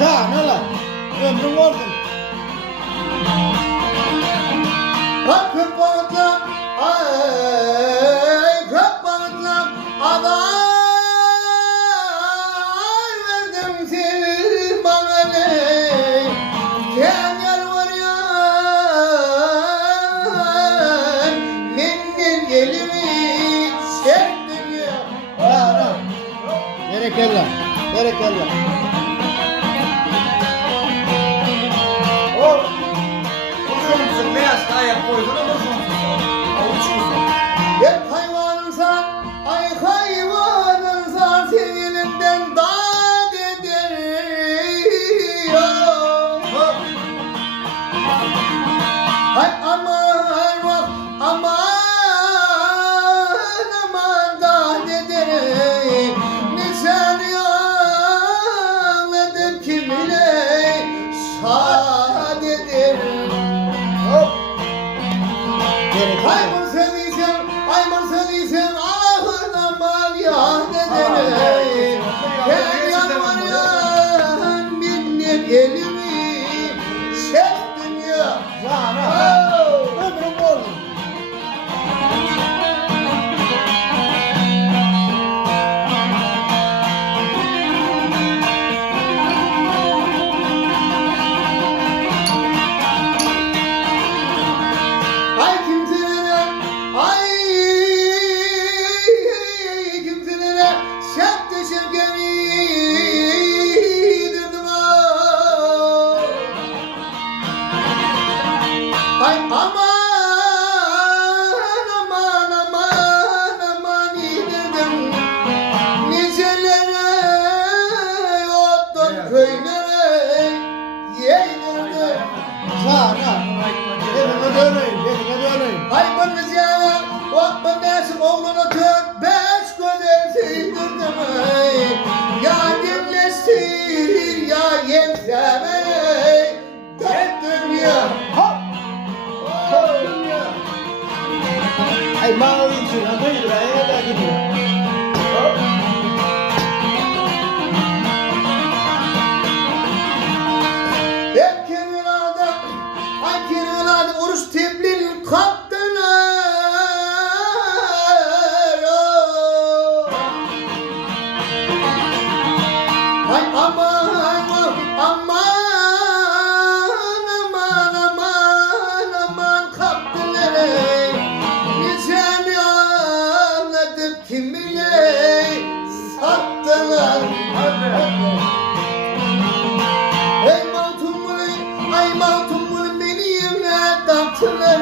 Ya ne lan? Ömrüm oldu. Köp balıklam, ay köp balıklam, aday verdim sil bana ne? Sen yalvarıyorsun, minnin elimi çektin ya. Ara. Berekella. Berekella. Beyaz ayak koydun ama Hep hayvansan, ay hayvansan sevgilinden dağ ediyor. Hay aman vah, aman dağ ederim. Ne sen yanladın kimine şad ederim. Hayvan sevdiysem ahın aman ya dedene. Her yalvaryan minnet elimi çektin ya. Ya ne? Ömrüm oldu. Ay kimselere şartlı şevkeni yedirdim ay aman yedirdim nicelere ottan köylere yedirdim. Ya ne? Elime döneyim. Elime döneyim. Ay bana ziyara, bak bana şu oğluna 4-5 gözel seydirdim ay. Ya dinleştir ya yemseme dört dünya. Hop. Hop dünya. Ay mavi için adıydı. Eve de gidiyor. Hop. Hep kenarda, ay kenarda oruç tebliğini kaptılar. Ay aman kaptılar. Nizami anladım kimine sattılar. Ay maltumul beni yerine taktılar.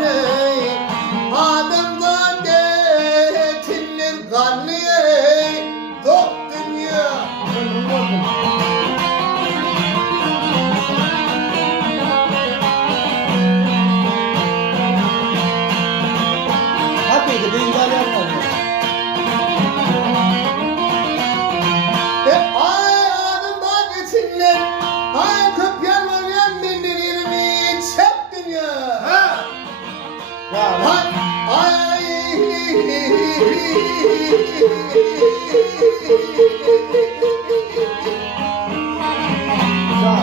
Adamdan detinler kanlıya dok dünya. Ömrüm oldu. Hadi de ben galiba oldu. Ay adamdan detinler. Ay köpyen var yan minderlerimi çek dünya. Ya ne? Ay Ya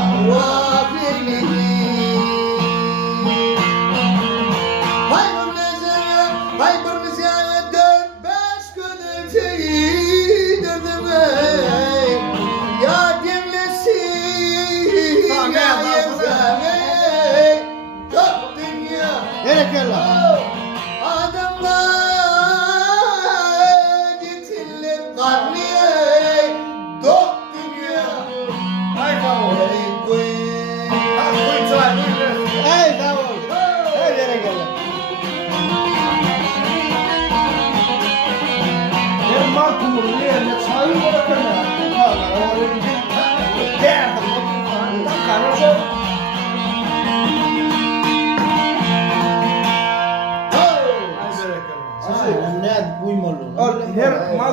berekella. Ey davul. Ey berekella. Ben markumunu yerine çayı bırakırım. Vallahi oğlum Derdim. Karısı. ne uymalı. Her mal